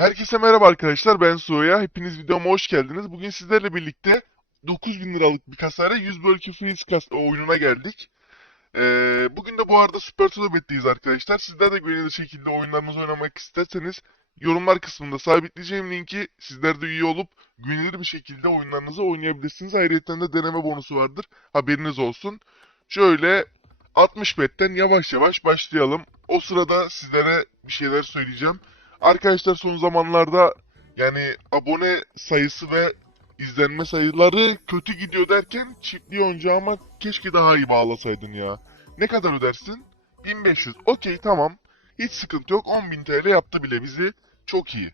Herkese merhaba arkadaşlar ben Suya. Hepiniz videoma hoş geldiniz. Bugün sizlerle birlikte 9000 liralık bir kasayla 100 bölge freeze kas oyununa geldik. Ee, bugün de bu arada Super Tulabet'teyiz arkadaşlar. Sizler de güvenilir şekilde oyunlarınızı oynamak isterseniz yorumlar kısmında sabitleyeceğim linki sizler de üye olup güvenilir bir şekilde oyunlarınızı oynayabilirsiniz. Ayrıca de deneme bonusu vardır. Haberiniz olsun. Şöyle 60 betten yavaş yavaş başlayalım. O sırada sizlere bir şeyler söyleyeceğim. Arkadaşlar son zamanlarda yani abone sayısı ve izlenme sayıları kötü gidiyor derken çiftliği oyuncağıma keşke daha iyi bağlasaydın ya. Ne kadar ödersin? 1500. Okey tamam. Hiç sıkıntı yok. 10.000 TL yaptı bile bizi. Çok iyi.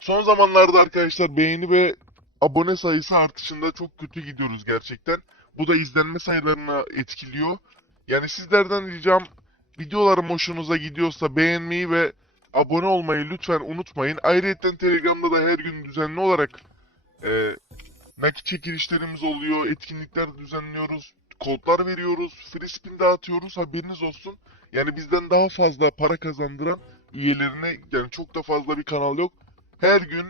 Son zamanlarda arkadaşlar beğeni ve abone sayısı artışında çok kötü gidiyoruz gerçekten. Bu da izlenme sayılarını etkiliyor. Yani sizlerden ricam videolarım hoşunuza gidiyorsa beğenmeyi ve abone olmayı lütfen unutmayın. Ayrıca Telegram'da da her gün düzenli olarak e, nakit çekilişlerimiz oluyor, etkinlikler düzenliyoruz, kodlar veriyoruz, free spin dağıtıyoruz. Haberiniz olsun. Yani bizden daha fazla para kazandıran üyelerine yani çok da fazla bir kanal yok. Her gün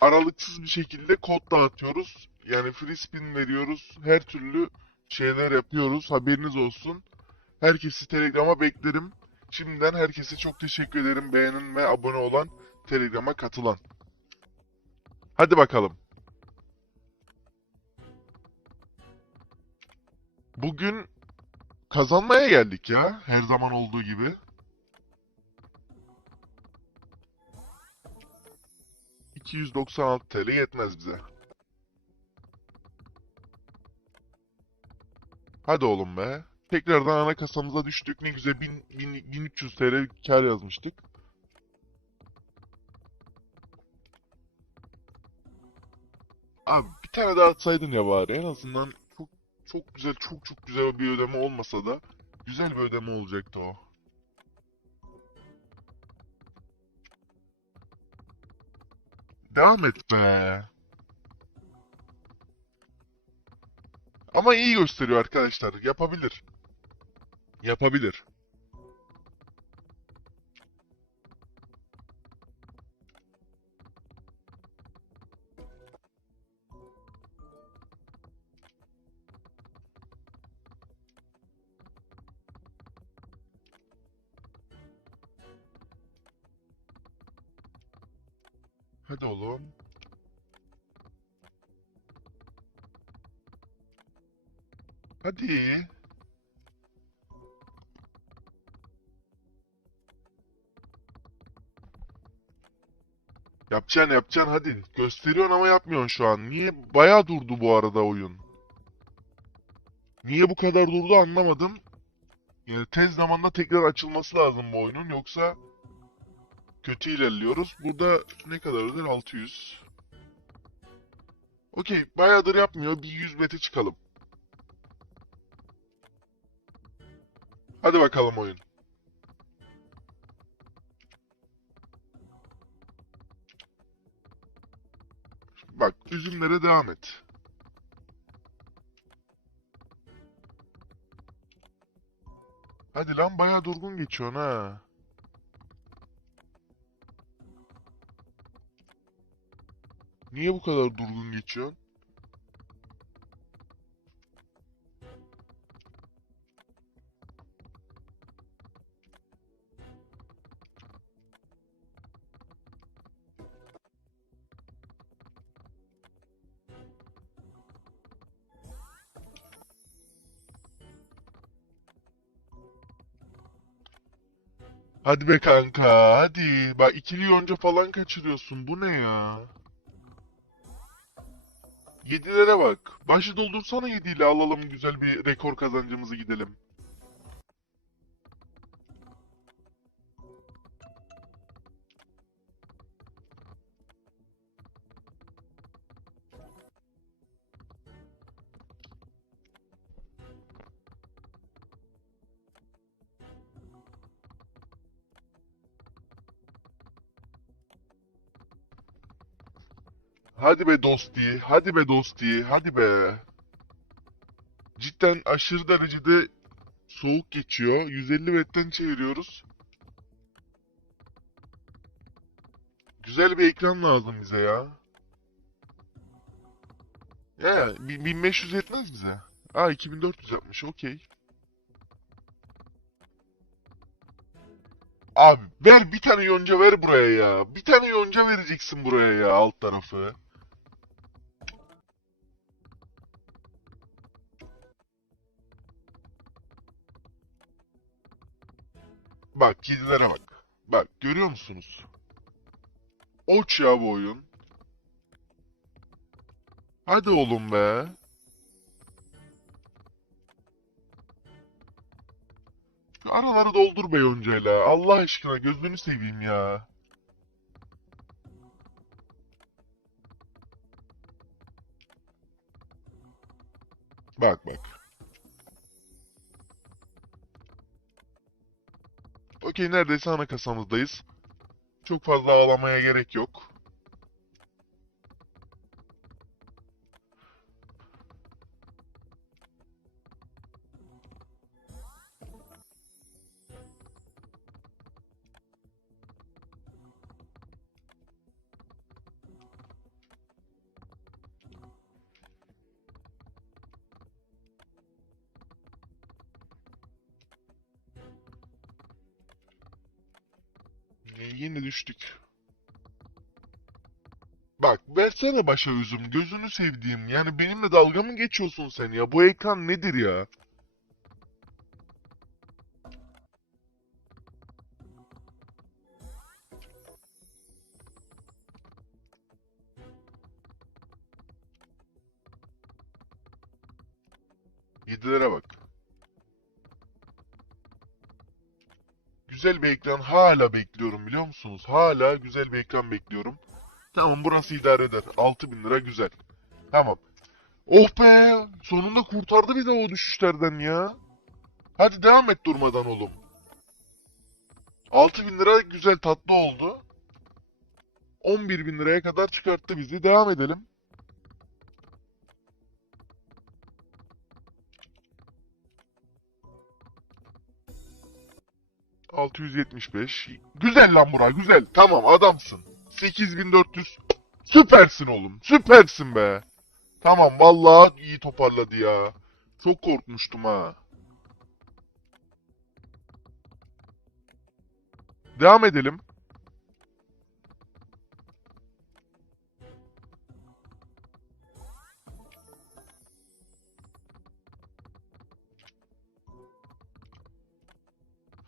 aralıksız bir şekilde kod dağıtıyoruz. Yani free spin veriyoruz. Her türlü şeyler yapıyoruz. Haberiniz olsun. Herkesi Telegram'a beklerim. Şimdiden herkese çok teşekkür ederim. Beğenin ve abone olan, Telegram'a katılan. Hadi bakalım. Bugün kazanmaya geldik ya. Her zaman olduğu gibi. ...296 TL yetmez bize. Hadi oğlum be. Tekrardan ana kasamıza düştük. Ne güzel 1000, 1000 1300 TL kar yazmıştık. Abi bir tane daha atsaydın ya bari. En azından çok çok güzel, çok çok güzel bir ödeme olmasa da güzel bir ödeme olacaktı o. Devam et be. Ama iyi gösteriyor arkadaşlar. Yapabilir. Yapabilir. Hadi oğlum. Hadi. Yapacaksın yapacaksın hadi. Gösteriyorsun ama yapmıyorsun şu an. Niye? Bayağı durdu bu arada oyun. Niye bu kadar durdu anlamadım. Yani tez zamanda tekrar açılması lazım bu oyunun. Yoksa kötü ilerliyoruz. Burada ne kadar öder? 600. Okey. Bayağıdır yapmıyor. Bir 100 bete çıkalım. Hadi bakalım oyun. Bak üzümlere devam et. Hadi lan bayağı durgun geçiyorsun ha. Niye bu kadar durgun geçiyorsun? Hadi be kanka, hadi. Bak ikili yonca falan kaçırıyorsun. Bu ne ya? Yedilere bak. Başı doldursana yediyle alalım güzel bir rekor kazancımızı gidelim. Hadi be dosti, hadi be dosti, hadi be. Cidden aşırı derecede soğuk geçiyor. 150 vetten çeviriyoruz. Güzel bir ekran lazım bize ya. Ya bi- 1500 yetmez bize. Aa 2400 yapmış okey. Abi ver bir tane yonca ver buraya ya. Bir tane yonca vereceksin buraya ya alt tarafı. Bak kedilere bak. Bak görüyor musunuz? Oç ya bu oyun. Hadi oğlum be. Şu araları doldur be yoncayla. Allah aşkına gözünü seveyim ya. Bak bak. Okey neredeyse ana kasamızdayız. Çok fazla ağlamaya gerek yok. E, Yine düştük. Bak versene başa üzüm. Gözünü sevdiğim. Yani benimle dalga mı geçiyorsun sen ya? Bu ekran nedir ya? Yedilere bak. Güzel bir ekran hala bekliyorum biliyor musunuz? Hala güzel bir ekran bekliyorum. Tamam burası idare eder. 6000 lira güzel. Tamam. Oh be! Sonunda kurtardı bizi o düşüşlerden ya. Hadi devam et durmadan oğlum. 6000 lira güzel tatlı oldu. 11 bin liraya kadar çıkarttı bizi. Devam edelim. ...675. Güzel lan bura güzel. Tamam adamsın. 8400. Süpersin oğlum. Süpersin be. Tamam vallahi iyi toparladı ya. Çok korkmuştum ha. Devam edelim.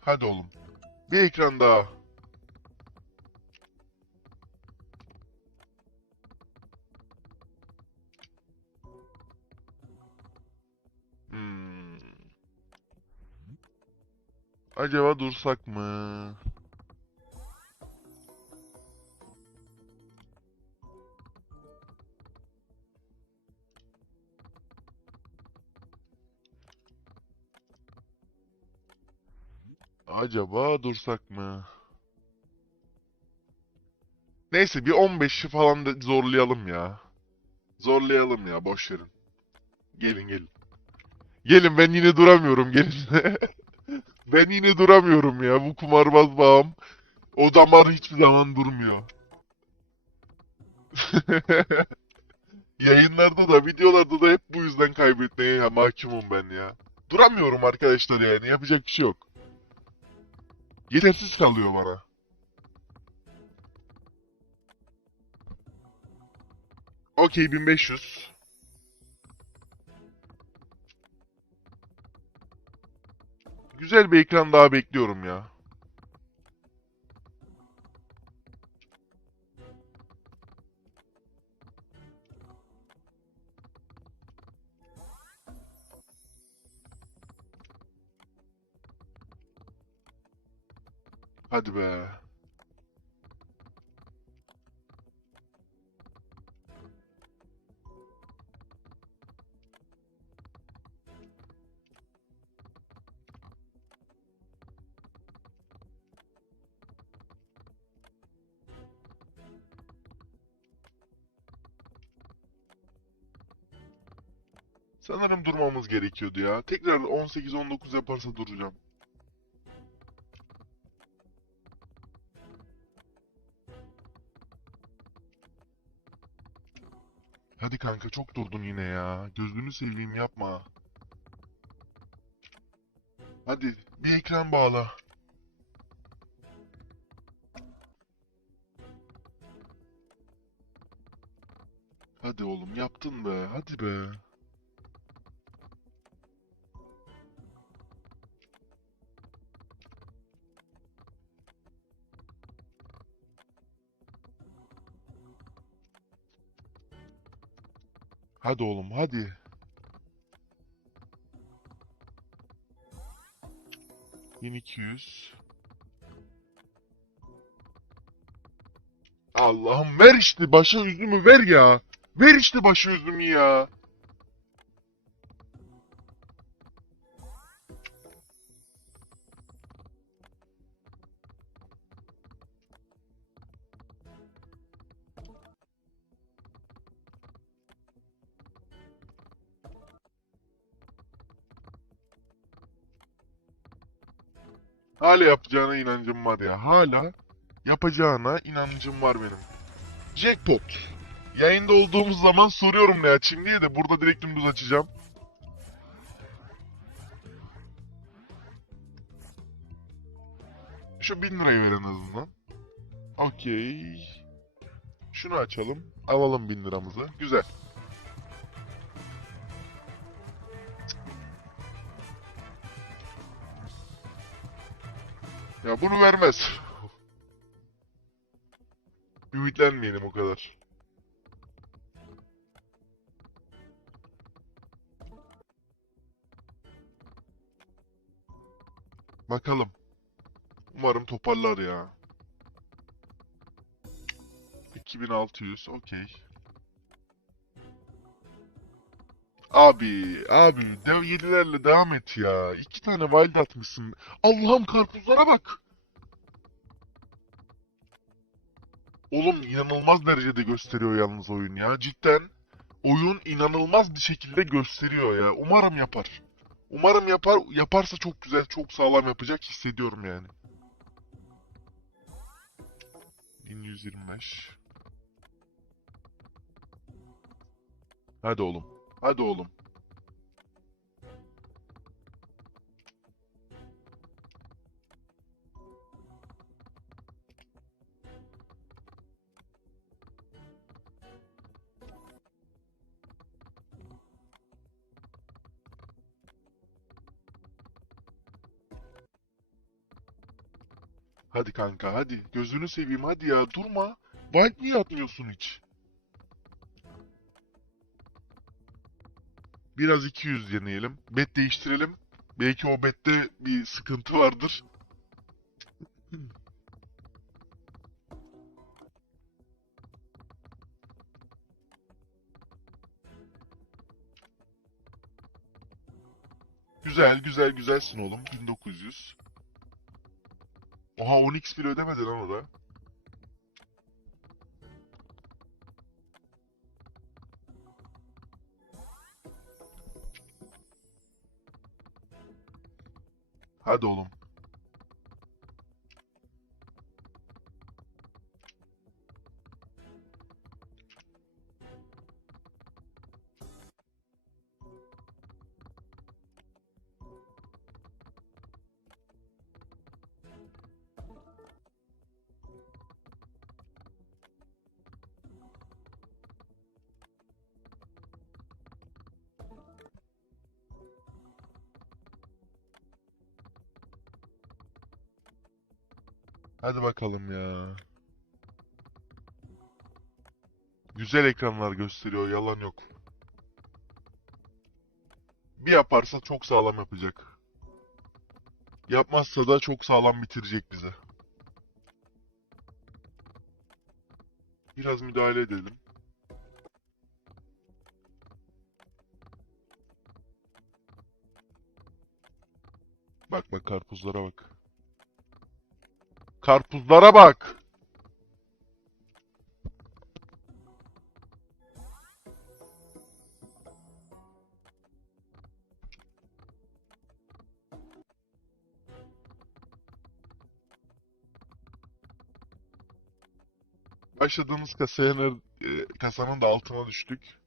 Hadi oğlum. Bir ekran daha. Hmm. Acaba dursak mı? Acaba dursak mı? Neyse bir 15'i falan da zorlayalım ya. Zorlayalım ya boş verin. Gelin gelin. Gelin ben yine duramıyorum gelin. Ben yine duramıyorum ya bu kumarbaz bağım. O damar hiçbir zaman durmuyor. Yayınlarda da videolarda da hep bu yüzden kaybetmeye mahkumum ben ya. Duramıyorum arkadaşlar yani yapacak bir şey yok. Yetersiz kalıyor bana. Okey 1500. Güzel bir ekran daha bekliyorum ya. Hadi be. Sanırım durmamız gerekiyordu ya. Tekrar 18-19 yaparsa duracağım. Kanka çok durdun yine ya. Gözünü seveyim yapma. Hadi bir ekran bağla. Hadi oğlum yaptın be. Hadi be. Hadi oğlum hadi. Yine 200. Allah'ım ver işte başa üzümü ver ya. Ver işte başa üzümü ya. Hala yapacağına inancım var ya. Hala yapacağına inancım var benim. Jackpot. Yayında olduğumuz zaman soruyorum ne açayım diye de burada direkt dümdüz açacağım. Şu 1000 lirayı ver en azından. Okey. Şunu açalım. Alalım 1000 liramızı. Güzel. Ya bunu vermez. Ümitlenmeyelim o kadar. Bakalım. Umarım toparlar ya. 2600 okey. Abi, abi dev yedilerle devam et ya. İki tane wild atmışsın. Allah'ım karpuzlara bak. Oğlum inanılmaz derecede gösteriyor yalnız oyun ya. Cidden oyun inanılmaz bir şekilde gösteriyor ya. Umarım yapar. Umarım yapar. Yaparsa çok güzel, çok sağlam yapacak hissediyorum yani. 1125. Hadi oğlum. Hadi oğlum. Hadi kanka hadi. Gözünü seveyim hadi ya durma. Wild niye atmıyorsun hiç? Biraz 200 deneyelim. Bet değiştirelim. Belki o bette bir sıkıntı vardır. Güzel güzel güzelsin oğlum. 1900. Oha 10x1 ödemedin lan o da. Hadi oğlum. Hadi bakalım ya. Güzel ekranlar gösteriyor, yalan yok. Bir yaparsa çok sağlam yapacak. Yapmazsa da çok sağlam bitirecek bize. Biraz müdahale edelim. Bak bak karpuzlara bak. Karpuzlara bak. Başladığımız kasaya, e, kasanın da altına düştük.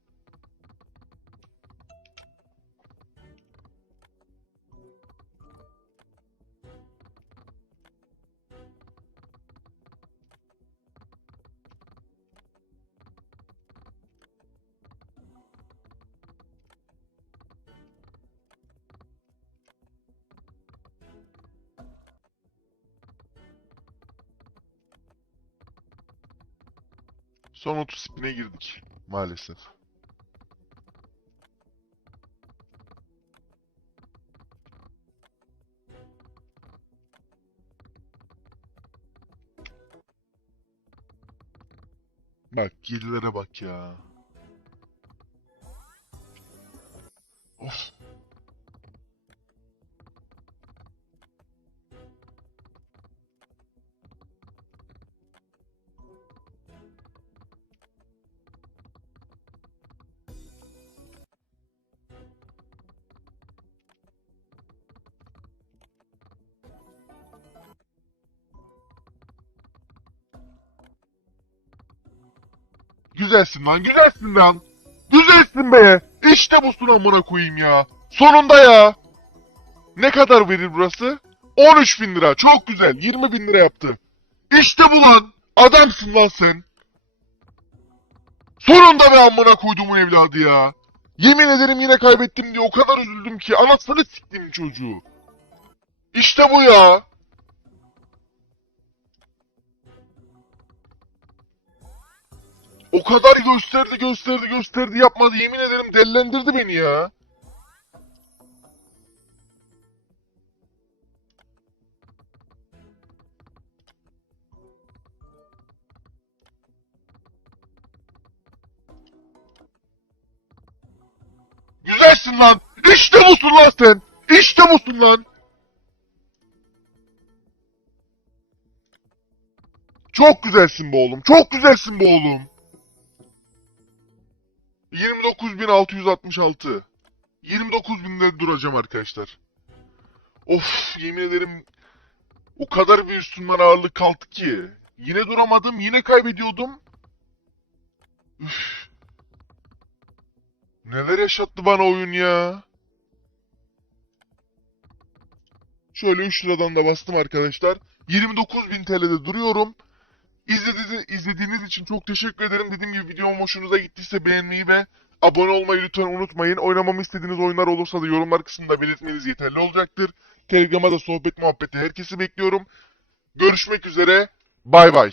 Son 30 spin'e girdik. Maalesef. Bak 7'lere bak ya. Of. Güzelsin lan, güzelsin lan. Güzelsin be. İşte busun amına koyayım ya. Sonunda ya. Ne kadar verir burası? 13 bin lira. Çok güzel. 20 bin lira yaptım. İşte bu lan. Adamsın lan sen. Sonunda be amına koyduğumun evladı ya. Yemin ederim yine kaybettim diye o kadar üzüldüm ki. Anasını siktim çocuğu. İşte bu ya. O kadar gösterdi gösterdi gösterdi yapmadı. Yemin ederim dellendirdi beni ya. Güzelsin lan. İşte busun lan sen. İşte busun lan. Çok güzelsin be oğlum. Çok güzelsin be oğlum. 29.666. 29.000'de duracağım arkadaşlar. Of yemin ederim o kadar bir üstümden ağırlık kalktı ki. Yine duramadım, yine kaybediyordum. Üf. Neler yaşattı bana oyun ya. Şöyle 3 liradan da bastım arkadaşlar. 29.000 TL'de duruyorum. İzlediğiniz, izlediğiniz için çok teşekkür ederim. Dediğim gibi videom hoşunuza gittiyse beğenmeyi ve abone olmayı lütfen unutmayın. Oynamamı istediğiniz oyunlar olursa da yorumlar kısmında belirtmeniz yeterli olacaktır. Telegram'a da sohbet muhabbeti herkesi bekliyorum. Görüşmek üzere. Bay bay.